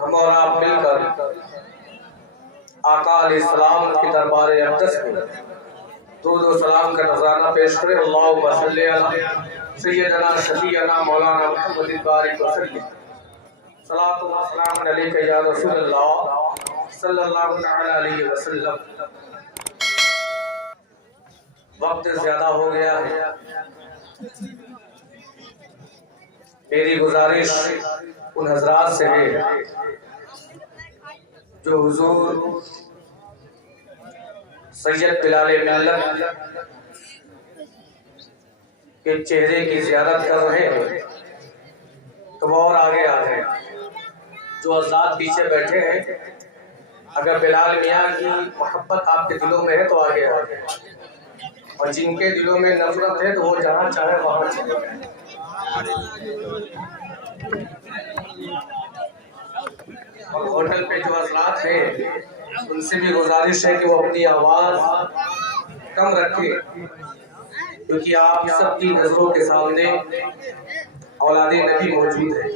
ہم اور آپ مل کر آقا علیہ السلام کی دربار اقدس میں درود و سلام کا نذرانہ پیش کریں۔ اللہم صلی علی سیدنا شفیعنا مولانا محمد بارک وسلم۔ صلاۃ و سلام علیک یا رسول اللہ صلی اللہ علیہ وسلم۔ وقت زیادہ ہو گیا ہے، میری گزارش ان حضرات سے ہے جو حضور سید بلال ملت کے چہرے کی زیارت کر رہے ہیں تو وہ اور آگے آ جائیں۔ جو حضرات پیچھے بیٹھے ہیں، اگر بلال میاں کی محبت آپ کے دلوں میں ہے تو آگے آ جائیں، اور جن کے دلوں میں نفرت ہے تو وہ جہاں چاہے وہاں چلے جائیں۔ اور ہوٹل پہ جو حضرات ہیں ان سے بھی گزارش ہے کہ وہ اپنی آواز کم رکھے، کیونکہ آپ سب کی نظروں کے سامنے اولاد نبی موجود ہے۔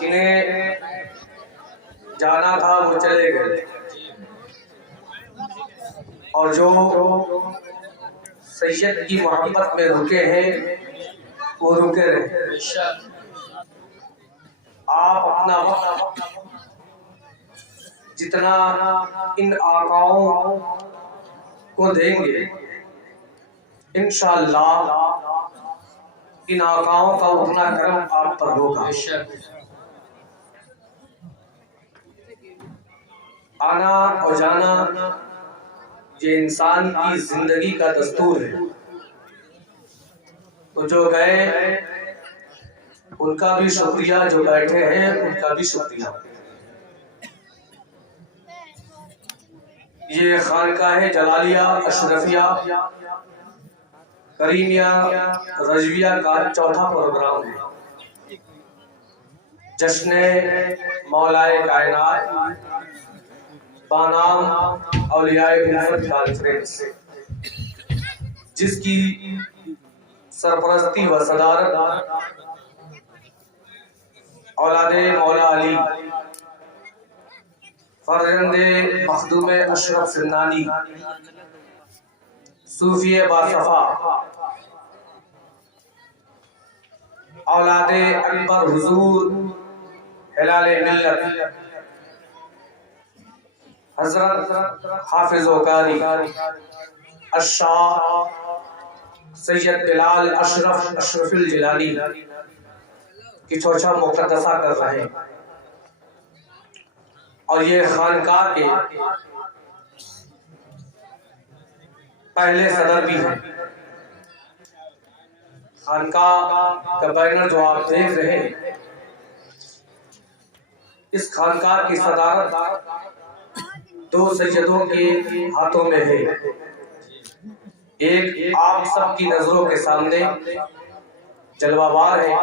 جنہیں جانا تھا وہ چلے گئے، اور جو سید کی محبت میں رکے ہیں وہ رکے رہے۔ آپ اپنا وقت جتنا ان آقاؤں کو دیں گے، انشاءاللہ ان آقاؤں کا اتنا کرم آپ پر ہوگا۔ آنا اور جانا یہ انسان کی زندگی کا دستور ہے، تو جو گئے ان کا بھی شکریہ، جو بیٹھے ہیں ان کا بھی شکریہ۔ یہ خانقاہ جلالیہ اشرفیہ کریمیہ رضویہ کا چوتھا پروگرام ہے، جشن مولائے کائنات بانام اولیاء محمد کانفرنس، جس کی سرپرستی و صدارت اولاد مولا علی فرزند مخدوم اشرف سندانی صوفی باصفا اولاد اکبر حضور ہلال ملت حضرت حافظ و قاری الشاہ سید بلال اشرف الجلانی کی چوچا مقدسہ کر رہے ہیں، اور یہ خانقاہ کے پہلے صدر بھی ہیں۔ خانقاہ کا بینر جو آپ دیکھ رہے ہیں، اس خانقاہ کی صدارت دو سیدوں کے ہاتھوں میں ہے، ایک آپ سب کی نظروں کے سامنے جلوہ بار ہے،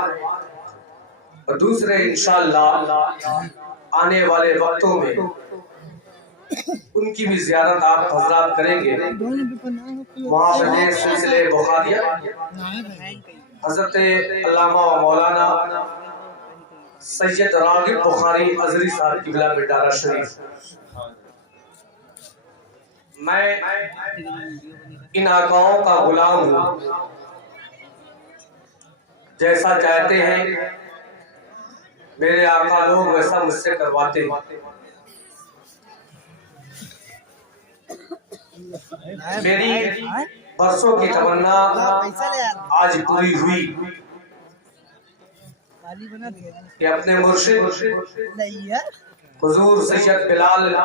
اور دوسرے انشاءاللہ آنے والے وقتوں میں ان کی بھی زیارت آپ حضرات کریں گے۔ وہاں پر سلسلے بخاریہ حضرت علامہ و مولانا سید راغب بخاری ازری صاحب کی بلا میں ڈارا شریف۔ میں ان آقاؤں کا غلام ہوں، جیسا چاہتے ہیں میرے آقا لوگ ویسا مجھ سے کرواتے ہیں۔ میری برسوں کی تمنا آج پوری ہوئی کہ اپنے مرشد حضور سید بلال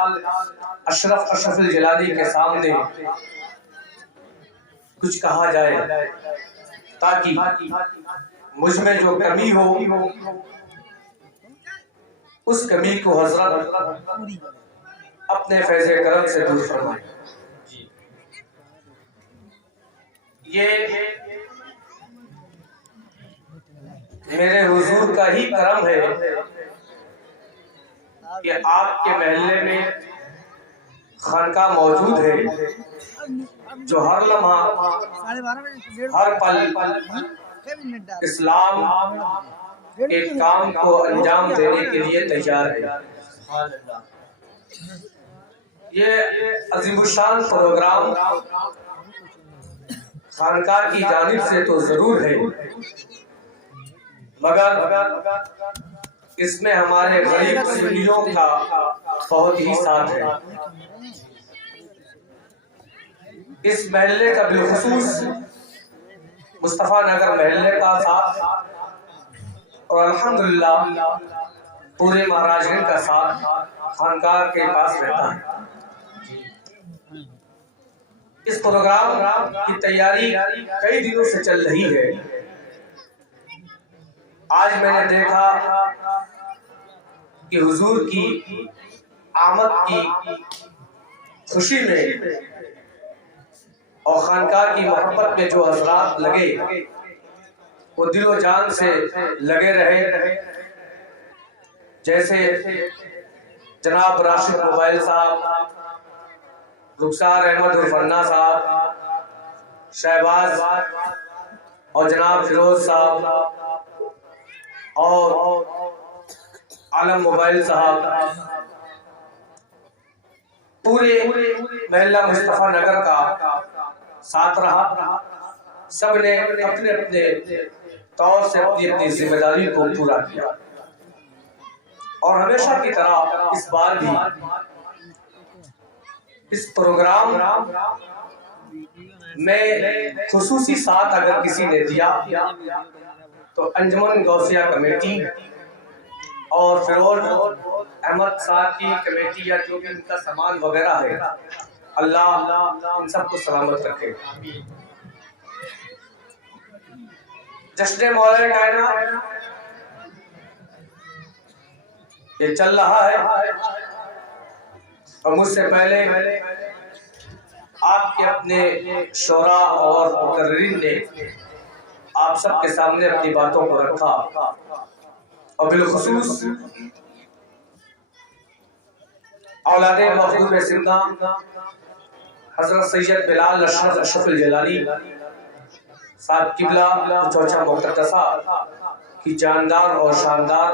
اشرف الجلانی کے سامنے کچھ کہا جائے، تاکہ مجھ میں جو کمی ہو اس کمی کو حضرت اپنے فیض کرم سے دور فرمائے۔ یہ میرے حضور کا ہی کرم ہے کہ آپ کے محلے میں خانقاہ موجود ہے جو ہر لمحہ ہر پل اسلام ایک کام کو انجام دینے کے لیے تیار ہے۔ یہ عظیم الشان پروگرام خانقاہ کی جانب سے تو ضرور ہے، مگر اس میں ہمارے غریب سنیوں کا بہت ہی ساتھ ہے۔ اس محلے کا بالخصوص مصطفیٰ نگر محلے کا ساتھ اور الحمدللہ پورے مہاراج گنج کا ساتھ خانقاہ کے پاس رہتا ہے۔ اس پروگرام کی تیاری کئی دنوں سے چل رہی ہے۔ آج میں نے دیکھا کہ حضور کی آمد کی خوشی میں اور خانقاہ کی محبت میں جو حضرات لگے وہ دل و جان سے لگے رہے، جیسے جناب راشد موبائل صاحب، رخسار احمد الفنا صاحب، شہباز اور جناب فیروز صاحب اور عالم موبائل صاحب، پورے محلہ مصطفیٰ نگر کا ساتھ رہا۔ سب نے اپنے اپنے طور سے اپنی اپنی ذمہ داری کو پورا کیا، اور ہمیشہ کی طرح اس بار بھی اس پروگرام میں خصوصی ساتھ اگر کسی نے دیا تو انجمن غوثیہ کمیٹی اور فیروز احمد صاحب کی کمیٹی یا جو بھی ان کا سامان وغیرہ ہے، اللہ ان سب کو سلامت رکھے۔ جشن مولا کائنات یہ چل رہا ہے، اور مجھ سے پہلے آپ کے اپنے شعراء اور مقررین نے آپ سب کے سامنے اپنی باتوں کو رکھا، اور بالخصوص اولاد مخدوم زندہ حضرت سید بلال اشرف الجیلانی صاحب قبلہ چوچا مقدسہ کی جاندار اور شاندار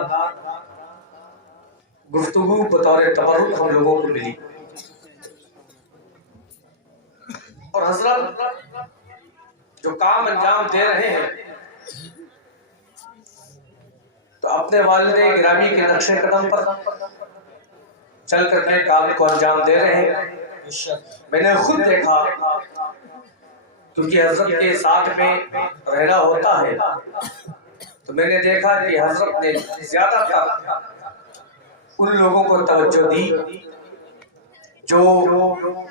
گفتگو بطور تبرک ہم لوگوں کو ملی، اور حضرت جو کام انجام دے رہے ہیں تو اپنے والد گرامی کے نقش قدم پر چل کر کے کام کو انجام دے رہے ہیں۔ میں نے خود دیکھا، کیونکہ حضرت کے ساتھ میں رہنا ہوتا ہے، تو میں نے دیکھا کہ حضرت نے زیادہ تر ان لوگوں کو توجہ دی جو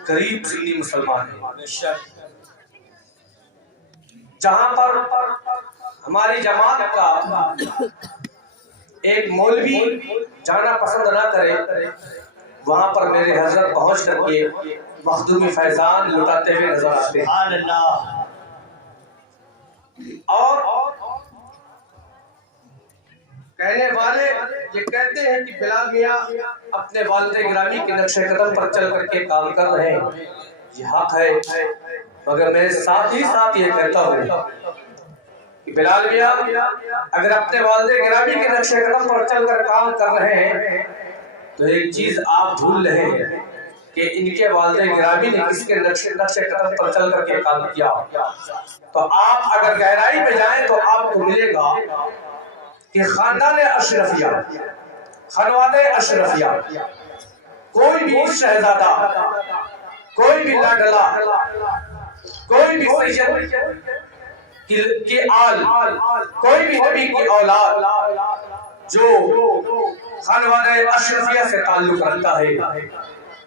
غریب سنی مسلمان ہیں۔ جہاں پر ہماری جماعت کا ایک مولوی جانا پسند نہ کرے، وہاں پر میرے حضرت پہنچ کر کے مخدومی فیضان لٹاتے ہوئے نظر آتے ہیں۔ اور کہنے والے یہ کہتے ہیں کہ بلال میاں اپنے والد گرامی کے نقش قدم پر چل کر کے کام کر رہے ہیں، یہ حق ہے، مگر میں ساتھ ہی ساتھ یہ کہتا ہوں کہ بلال میاں اگر اپنے والد گرامی کے نقش قدم پر چل کر کام کر رہے ہیں تو ایک چیز آپ بھول رہے ہیں کہ ان کے والد گرامی نے کس کے نقش قدم پر چل کر کے کام کیا۔ تو آپ اگر گہرائی میں جائیں تو آپ کو ملے گا کہ خاندان اشرفیہ، خانواد اشرفیہ، کوئی بھی شہزادہ، کوئی بھی لاڈلا، کوئی بھی سید کی آل، کوئی بھی نبی کی اولاد جو خانواد اشرفیہ سے تعلق رکھتا ہے،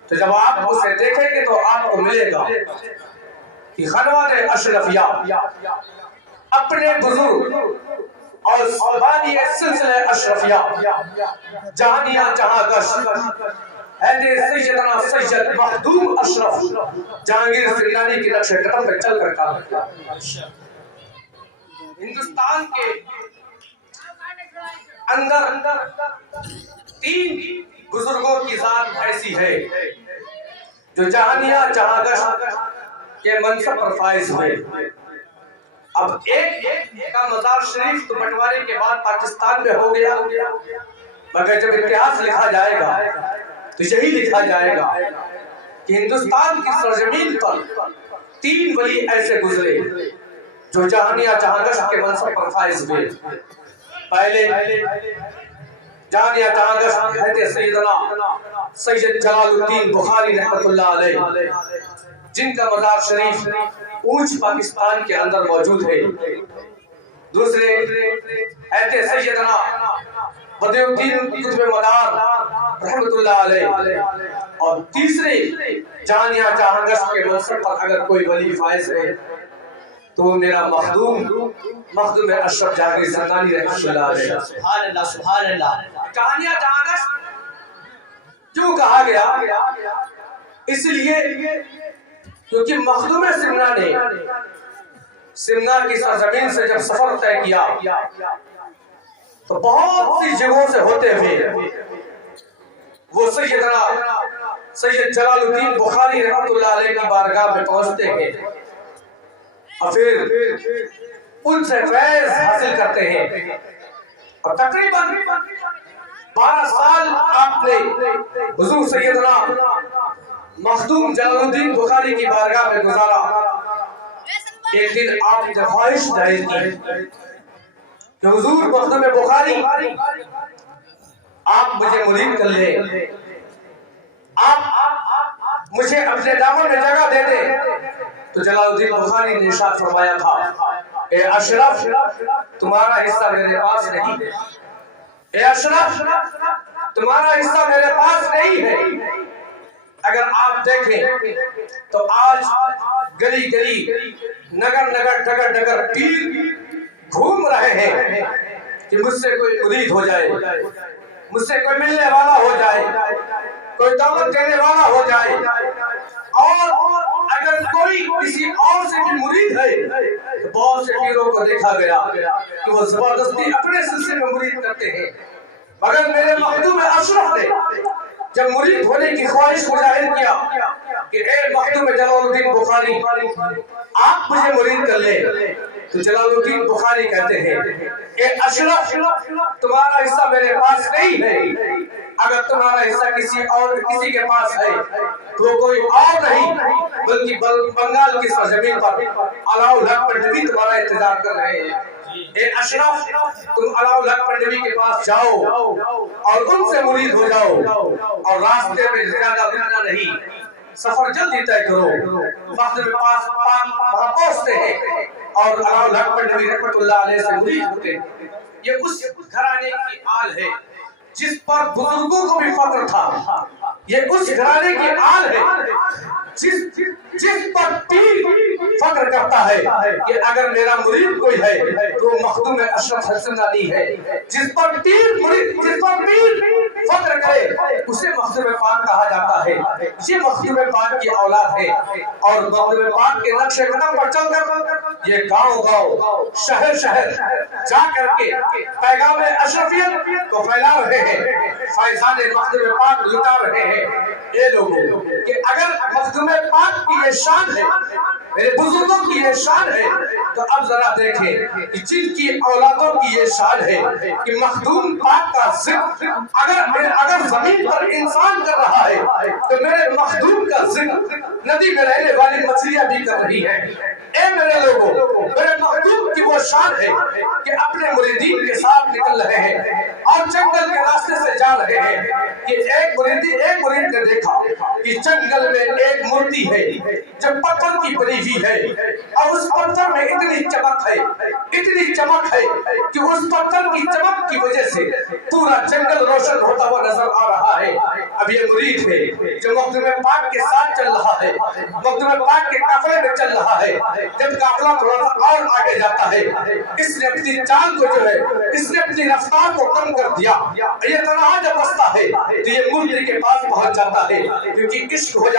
تو جب آپ اسے دیکھیں گے تو آپ کو ملے گا کہ خانواد اشرفیہ اپنے بزرگ اور بانی سلسلہ اشرفیہ جہانیہ جہاں گش سیدنا سید مخدوم اشرف جہانگیر سیلانی کی نقش قدم پہ چل کر کام کیا۔ ہندوستان کے اندر 3 بزرگوں کی ذات ایسی ہے جو جہانیہ جہاں گش کے منصب پر فائز ہوئے۔ اب ایک کا مزار شریف تو بٹوارے کے بعد پاکستان میں ہو گیا، مگر جب اتہاس لکھا جائے گا تو یہی لکھا جائے گا کہ ہندوستان کی سرزمین پر 3 ولی ایسے گزرے جو جہانیہ جہانگشت کے منصب پر فائز ہوئے۔ پہلے جہانیہ جہانگشت کہتے سیدنا سید جلال الدین بخاری رحمت اللہ علیہ، جن کا مزار شریف اونچ پاکستان کے اندر موجود ہے۔ دوسرے کہتے سیدنا بدیع الدین قطب مدار رحمت اللہ علیہ، اور تیسرے جہانیہ جہانگشت کے منصب پر اگر کوئی ولی فائز ہے تو میرا مخدوم اشرف جہانگیر زندانی رحمۃ اللہ علیہ۔ سبحان اللہ سبحان اللہ۔ جہانیہ جہانگشت کیوں کہا گیا؟ اس لیے کیونکہ مخدوم سمنا نے سمنا کی سرزمین سے جب سفر طے کیا تو بہت سی جگہوں سے ہوتے ہوئے وہ سیدنا سید جلال الدین بخاری رحمت اللہ علیہ کی بارگاہ میں پہنچتے ہیں اور پھر ان سے فیض حاصل کرتے ہیں، اور تقریباً 12 سال آپ نے حضور سیدنا مخدوم جلال الدین بخاری کی بارگاہ میں گزارا۔ ایک دن آپ نے خواہش ظاہر کی کہ حضور مخدوم بخاری آپ مجھے مرید کر لیں، آپ مجھے اپنے دامن میں جگہ دے دیں۔ تو جلال الدین بخاری نے ارشاد فرمایا تھا، اے اشرف تمہارا حصہ میرے پاس نہیں ہے، اے اشرف تمہارا حصہ میرے پاس نہیں ہے۔ اگر آپ دیکھیں تو آج گلی گلی نگر نگر ڈگر ڈگر پیر گھوم رہے ہیں کہ مجھ سے کوئی مرید ہو جائے، مجھ سے کوئی ملنے والا ہو جائے، کوئی دعوت دینے والا ہو جائے، اور اگر کوئی کسی اور سے بھی مرید ہے تو بہت سے پیروں کو دیکھا گیا کہ وہ زبردستی اپنے سلسلے میں مرید کرتے ہیں، مگر میرے مخدوم اشرف نے جب مرید ہونے کی خواہش کو ظاہر کیا کہ اے مخدوم جلال الدین بخاری آپ مجھے مرید کر لیں، تو جلال الدین بخاری کہتے ہیں اے اشرف تمہارا حصہ میرے پاس نہیں ہے، اگر تمہارا حصہ کسی کے پاس ہے تو کوئی اور نہیں بلکہ بنگال کی سرزمین پر علاؤ الحق پنڈوی تمہارا انتظار کر رہے ہیں۔ اے اشرف تم علاؤ الحق پنڈوی کے پاس جاؤ اور ان سے مرید ہو جاؤ، اور راستے میں زیادہ رکنا نہیں، سفر جلدی طے کرو۔ وقت میں پاس وہاں پہنچتے ہیں اور علاؤ الحق پنڈوی رحمت اللہ علیہ سے مرید ہوتے ہیں۔ یہ اس گھرانے کی آل ہے جس پر بزرگوں کو بھی فخر تھا، یہ اس گھرانے کی آل ہے جس پر پیر فخر کرتا ہے کہ اگر میرا مرید کوئی ہے تو مخدوم اشرف زندانی ہے۔ جس پر پیر فخر کرے اسے مخدوم پاک کہا جاتا ہے۔ یہ مخدوم پاک کی اولاد ہے، اور مخدوم پاک کے نقش قدم پر چل کر یہ گاؤں گاؤں شہر شہر جا کر کے پیغام اشرفیت کو پھیلا رہے ہیں، فیضان مخدوم پاک لٹا رہے ہیں۔ یہ لوگوں کہ اگر مخدوم پاک کی یہ شان ہے، میرے بزرگوں کی یہ شان ہے، تو اب ذرا دیکھیں کہ جن کی اولادوں کی یہ شان ہے کہ مخدوم پاک کا ذکر اگر زمین پر انسان کر رہا ہے تو میرے مخدوم کا ذکر ندی میں رہنے والی مچھلیاں بھی کر رہی ہیں۔ اے میرے لوگوں، میرے مخدوم کی وہ شان ہے کہ اپنے مریدین کے ساتھ نکل رہے ہیں اور جنگل کے راستے سے جا رہے ہیں کہ ایک مرید نے دیکھا کہ جنگل میں ایک مورتی ہے جو پتھر کی بنی ہوئی ہے، اور اس پتھر میں اتنی چمک ہے کہ اس پتھر کی چمک کی وجہ سے پورا جنگل روشن ہوتا ہوا نظر آ رہا ہے۔ اب یہ مرید ہے جو مخدوم پاک کے ساتھ چل رہا ہے، مخدوم پاک کے قافلے میں چل رہا ہے۔ جب قافلہ تھوڑا سا اور آگے جاتا ہے، اس نے اپنی چال کو اس نے اپنی رفتار کو کم کر دیا، یہ تنہا جب بستا ہے تو یہ مورتی کے پاس پہنچ جاتا ہے، کیونکہ عشق ہو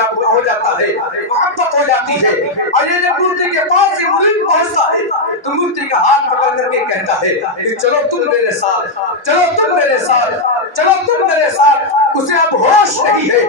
جاتا ہے، محبت ہو جاتی ہے، اور یہ جب مورتی کے پاس یہ مرید پہنچتا ہے تو مورتی کا ہاتھ پکڑ کر کے کہتا ہے کہ چلو تم میرے ساتھ، چلو تم میرے ساتھ، چلو تم میرے ساتھ۔ اسے اب ہوش نہیں ہے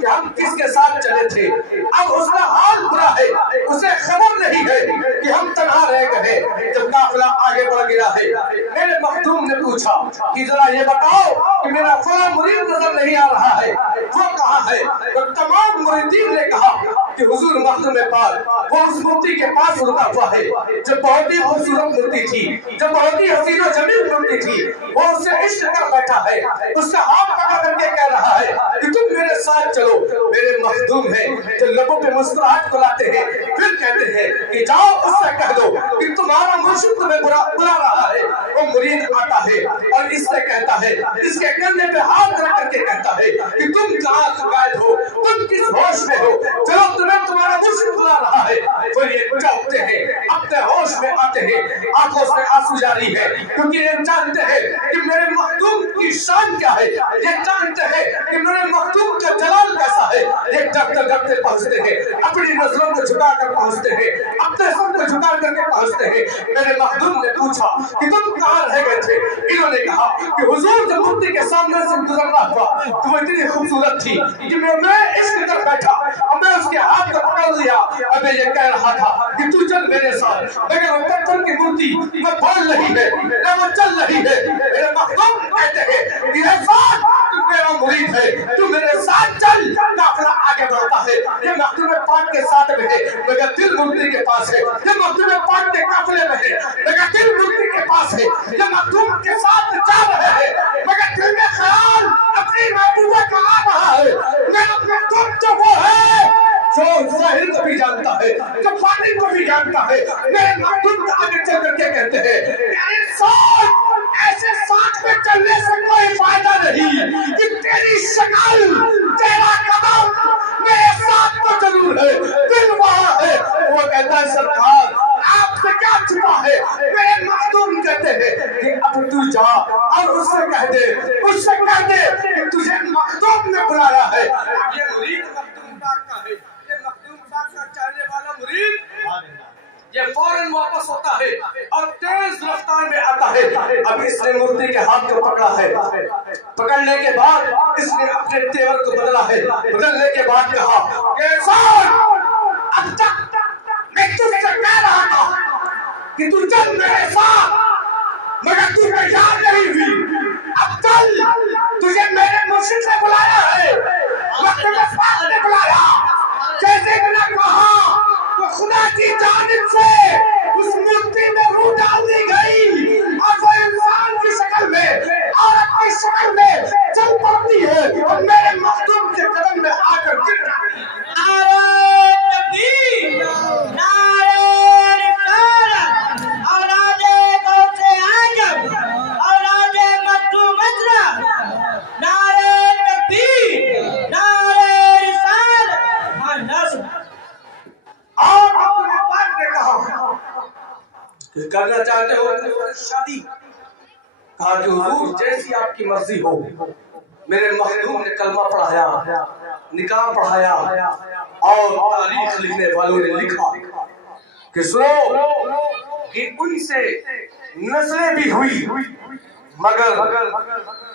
کہ ہم کس کے ساتھ چلے تھے، اب اس کا حال برا ہے اسے خبر نہیں ہے کہ ہم تنہا رہ گئے جب قافلہ آگے بڑھ گیا ہے۔ میرے مخدوم نے پوچھا کہ ذرا یہ بتاؤ کہ میرا فلاں مرید نظر نہیں آ رہا ہے، وہ کہاں ہے؟ تو تمام مریدین نے کہا کہ حضور مخدوم پاک وہ اس مورتی کے پاس رکا ہوا ہے جو بہت ہی خوبصورت مورتی تھی، جو بہت ہی حسین و جمیل مورتی تھی، وہ اس سے عشق کر بیٹھا ہے، اس کا ہاتھ پکڑ کر کے کہہ رہا ہے کہ تم میرے ساتھ چلو۔ میرے مخدوم ہیں جو لبوں پہ مسکراہٹ کو لاتے ہیں، پھر کہتے ہیں کہ جاؤ اس سے کہہ دو کہ تمہارا مرشد تمہیں بلا رہا ہے۔ وہ مرید آتا ہے اور اس سے کہتا ہے، اس کے کندھے پہ ہاتھ رکھ کر کے کہتا ہے کہ تم کہاں غائب ہو، تم کس ہوش میں ہو، چلو تمہیں تمہارا مرشد بلا رہا ہے۔ وہ یہ چوکتے ہیں، اپنے ہوش میں آتے ہیں، آنکھوں سے آنسو جاری ہے، کیونکہ یہ جانتے ہیں کہ میرے مخدوم کی شان کیا ہے، یہ جانتے ہیں کہ میرے مخدوم کا جلال کیسا ہے۔ یہ ڈرتے ڈرتے پہنچتے ہیں، اپنی نظروں کو جھکا کر پہنچتے ہیں، اپنے سر کو جھکا کر کے پہنچتے ہیں۔ میرے مخدوم نے پوچھا کہ تم کہاں رہ گئے تھے؟ انہوں نے کہا کہ حضور جب مورتی کے سامنے سے گزرنا ہوا تو وہ اتنی خوبصورت تھی کہ میں عشق کر بیٹھا اور میں اس کے ہاتھ کو پکڑ لیا اور میں یہ کہہ رہا تھا کہ تو چل میرے ساتھ، مگر وہ پتھر کی مورتی وہ بول رہی ہے نہ وہ چل رہی ہے۔ میرے مخدوم کہتے ہیں کہ اے فان تو میرا مرید ہے، تو میرے ساتھ چل۔ قافلہ آگے بڑھتا ہے، یہ مخدوم پاک کے ساتھ میں ہے مگر دل مورتی کے پاس ہے، یہ مخدوم پاک کے قافلے میں ہے مگر دل مورتی کے پاس ہے، یہ مخدوم کے ساتھ جا رہے ہیں مگر دل میں خیال اپنی محبوبہ کا آ رہا ہے۔ میرا مخدوم تو وہ ہے جو ظاہر کو بھی جانتا ہے، جو باطن کو بھی جانتا ہے۔ میرے مخدوم آگے چل کر کے کہتے ہیں کہ انسان ایسے ساتھ میں چلنے سے کوئی فائدہ نہیں کہ تیری شکل تیرا قدم میرے ساتھ تو ضرور ہے، دل وہاں ہے۔ وہ کہتا ہے سرکار آپ سے کیا چھپا ہے؟ میرے مخدوم کہتے ہیں کہ اب تو جا اور اس سے کہہ دے، اس سے کہہ دے کہ تجھے مخدوم نے بلایا ہے۔ یہ مرید مخدوم پاک کا ہے، یہ مخدوم پاک کا چاہنے والا مرید یہ فوراً واپس ہوتا ہے اور تیز رفتار میں آتا ہے۔ اب اس نے مورتی کے ہاتھ کو پکڑا ہے، پکڑنے کے بعد اس نے اپنے تیور کو بدلا ہے، بدلنے کے بعد کہا کہ انسان اب تک میں تجھ سے کہہ رہا تھا کہ تو چل میرے ساتھ مگر تو تیار نہیں ہوئی، اب چل تجھے میرے مرشد سے بلایا ہے، مخدوم پاک نے بلایا۔ جیسے میں نے کہا تو خدا کی جانب سے اس مورتی میں روح ڈال دی گئی اور وہ انسان کی شکل میں، عورت کی شکل میں چل پڑتی ہے اور میرے مخدوم کے قدم میں آ کر گر رہی ہے۔ نعرہ تکبیر، نعرہ رسالت، اولاد غوث اعظم، اولاد مخدوم حضرت، نعرہ تکبیر، نعرہ رسالت، ہاں نظم۔ اور اپنے پاک نے کہا کہ کرنا چاہتے ہو شادی؟ کہا کہ حضور جیسی آپ کی مرضی ہو۔ میرے مخدوم نے کلمہ پڑھایا، نکاح پڑھایا اور تاریخ لکھنے والوں نے لکھا کہ سنو کہ ان سے نسلیں بھی ہوئی مگر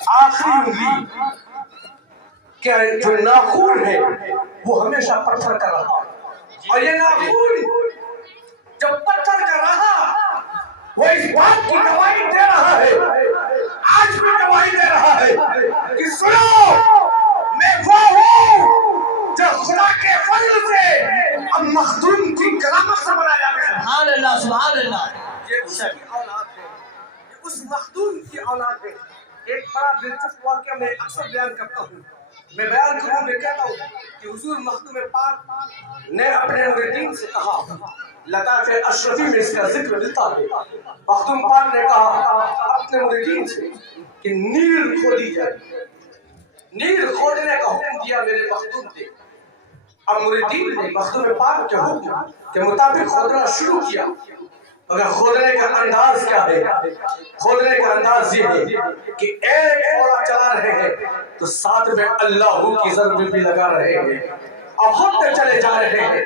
آخری انگلی کہ جو ناخون ہے وہ ہمیشہ پتھر کا رہا، اور یہ ناخون جب پتھر کا رہا وہ اس بات کی گواہی دے رہا ہے، آج بھی گواہی دے رہا ہے کہ سنو میں وہ ہوں جو خدا کے فضل سے اب مخدوم کی کرامت سے بنایا گیا۔ سبحان اللہ، سبحان اللہ۔ یہ اس کی اولاد ہے، یہ اس مخدوم کی اولاد ہے۔ ایک بڑا دلچسپ واقعہ میں اکثر بیان کرتا ہوں، میں بیان کروں میں کہتا ہوں کہ حضور مخدوم پاک نے اپنے مریدین سے کہا، لطائف اشرفی میں اس کا ذکر ملتا ہے، مخدوم پاک نے کہا اپنے مریدین سے کہ نیل کھودی جائے، نیل کھودنے کا حکم دیا میرے مخدوم نے۔ اب مریدین نے مخدوم پاک کے حکم کے مطابق کھودنا شروع کیا، مگر کھودنے کا انداز کیا ہے؟ کھودنے کا انداز یہ ہے کہ ایک گھوڑا چلا رہے ہیں تو ساتھ میں اللہ کی ضرب بھی لگا رہے ہیں اور خود چلے جا رہے ہیں۔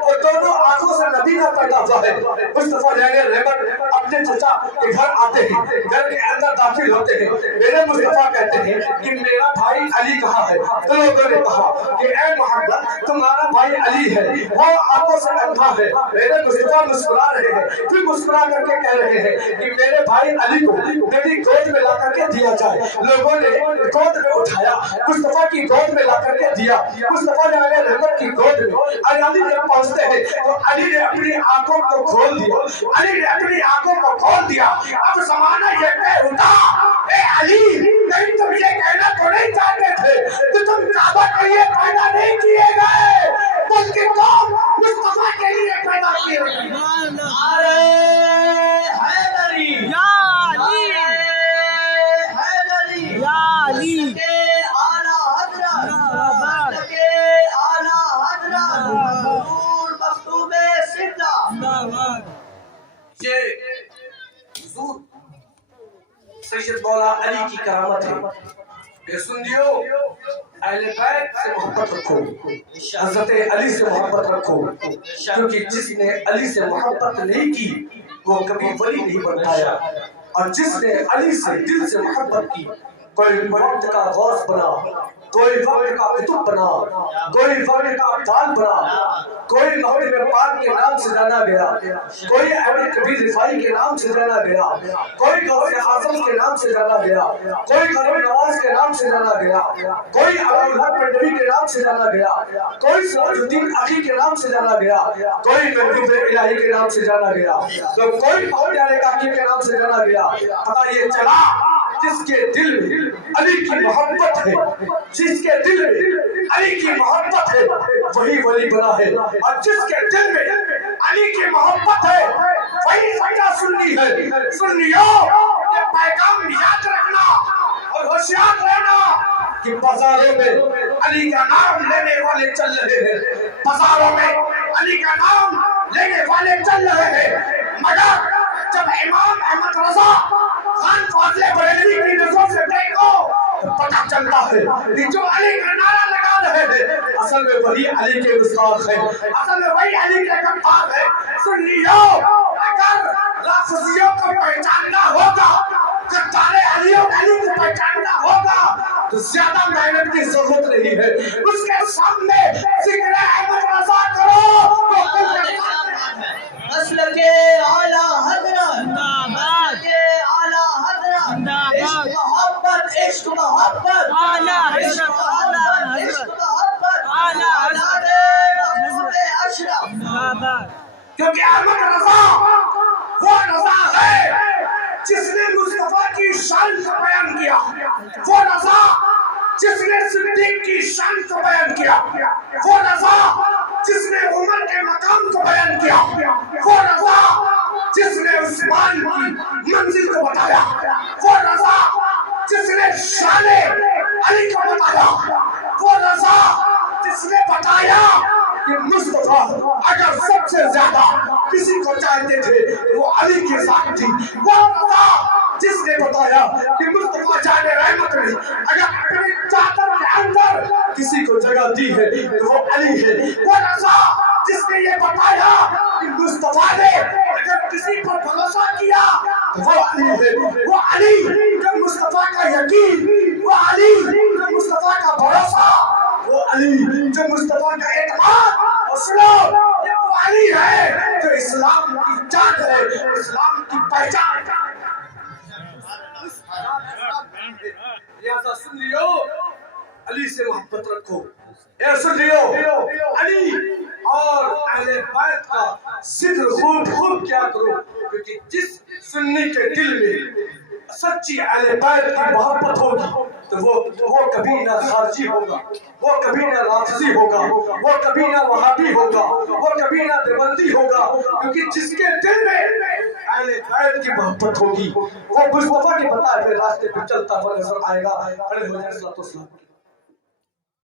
وہ دونوں آنکھوں سے نبی کا پیدا ہوا ہے. مصطفیٰ جان رحمت اپنے چچا کے گھر آتے ہیں, گھر کے اندر داخل ہوتے ہیں. میرے مصطفیٰ کہتے ہیں کہ میرا بھائی علی کہاں ہے؟ تو لوگوں نے کہا کہ اے محمد تمہارا بھائی علی ہے, وہ آنکھوں سے اندھا ہے. میرے مصطفیٰ مسکرا رہے ہیں, پھر مسکرا کر کے کہہ رہے ہیں کہ میرے بھائی علی کو میری گود میں لا کر کے دیا جائے. لوگوں نے گود میں اٹھایا, مصطفیٰ کی گود میں لا کر کے دیا. مصطفیٰ جان رحمت کی گود میں علی جب پہنچتے ہیں تو علی نے اپنی آنکھوں کو کھول دیا. علی نے اپنی آنکھوں کو کھول دیا. اب زمانہ یہ کہہ اٹھا, اے علی کہیں تم یہ کہنا تو نہیں چاہتے تھے کہ تم کعبہ کے لیے پیدا نہیں کیے گئے, بلکہ تم مصطفیٰ کے لیے پیدا کیے گئے. نعرہ حیدری یا علی حیدری یا علی کے اعلیٰ حضرت زندہ کے اعلیٰ حضرت حضور مکتوب سدہ. باد. یہ حضور سید مولا علی کی کرامت ہے کہ سنیو اہل بیت سے محبت رکھو, حضرت علی سے محبت رکھو, کیونکہ جس نے علی سے محبت نہیں کی وہ کبھی ولی نہیں بن پایا, اور جس نے علی سے دل سے محبت کی کوئی وقت کا غوث بنا, کوئی وقت کا قطب بنا, کوئی وقت کا ابدال بنا, کوئی محمد پاک کے نام سے جانا گیا, کوئی احمد کبیر رفاعی کے نام سے جانا گیا, کوئی غوث اعظم کے نام سے جانا گیا, کوئی غریب نواز کے نام سے جانا گیا, کوئی ابوالحق پنڈوی کے نام سے جانا گیا, کوئی سراج الدین عقی کے نام سے جانا گیا, کوئی محبوب الہی کے نام سے جانا گیا, تو کوئی محمد علی کاکی کے نام سے جانا گیا. پتہ یہ چلا جس کے دل میں علی کی محبت ہے, جس کے دل میں علی کی محبت ہے وہی ولی بنا ہے, اور جس کے دل میں علی کی محبت ہے وہی سچا سنی ہے. سنیو یہ پیغام یاد رکھنا اور ہوشیار رہنا کہ بازاروں میں علی کا نام لینے والے چل رہے ہیں, بازاروں میں علی کا نام لینے والے چل رہے ہیں, مگر جب امام احمد رضا خان فاضل بریلوی کی نظر سے دیکھو تو پتہ چلتا ہے کہ جو علی کا نعرہ لگا رہے ہیں اصل میں وہی علی کے گستاخ ہیں, اصل میں وہی علی کے کفار ہیں. سنیو اگر رافضیوں کو پہچاننا ہوگا, کفار علی کو پہچاننا ہوگا تو زیادہ محنت کی ضرورت نہیں ہے, اس کے سامنے ذکر احمد رضا کرو. اصل کے اعلیٰ حضرت کے اعلیٰ حضرت عشق محبت عشق محبت اعلیٰ حضرت عشق محبت اعلیٰ حضرت اشرف. باد. کیونکہ احمد رضا وہ رضا ہے جس نے مصطفیٰ کی شان کو بیان کیا, وہ رضا جس نے صدیق کی شان کو بیان کیا, وہ رضا جس نے عمر کے مقام کو بیان کیا, وہ رضا جس نے عثمان کی منزل کو بتایا, وہ رضا جس نے شان علی کو بتایا, وہ رضا جس نے بتایا کہ مصطفیٰ اگر سب سے زیادہ کسی کو چاہتے تھے وہ علی کی ذات تھی. وہ رضا جس نے بتایا کہ مصطفیٰ جان رحمت نے اگر اپنی چادر کے اندر کسی کو جگہ دی ہے تو وہ علی ہے. وہ رضا جس نے یہ بتایا کہ مصطفیٰ نے اگر کسی پر بھروسہ کیا تو وہ علی ہے. وہ علی جو مصطفیٰ کا یقین, وہ علی جو مصطفیٰ کا بھروسہ, وہ علی جو مصطفیٰ کا اعتماد. اور سنو یہ وہ علی ہے جو اسلام کی جان ہے, اسلام کی پہچان. لہذا سن لیو علی سے محبت رکھو, سن لیو علی اور اہل بیت کا ذکر خوب کیا کرو, کیونکہ جس سنی کے دل میں سچی اہل بیت کی محبت ہوگی تو وہ کبھی نہ خارجی ہوگا, وہ کبھی نہ رافضی ہوگا, وہ کبھی نہ وہابی ہوگا, وہ کبھی نہ دیوبندی ہوگا, کیونکہ جس کے دل میں اہل بیت کی محبت ہوگی وہ مصطفیٰ کے بتائے ہوئے راستے پہ چلتا ہوا نظر آئے گا.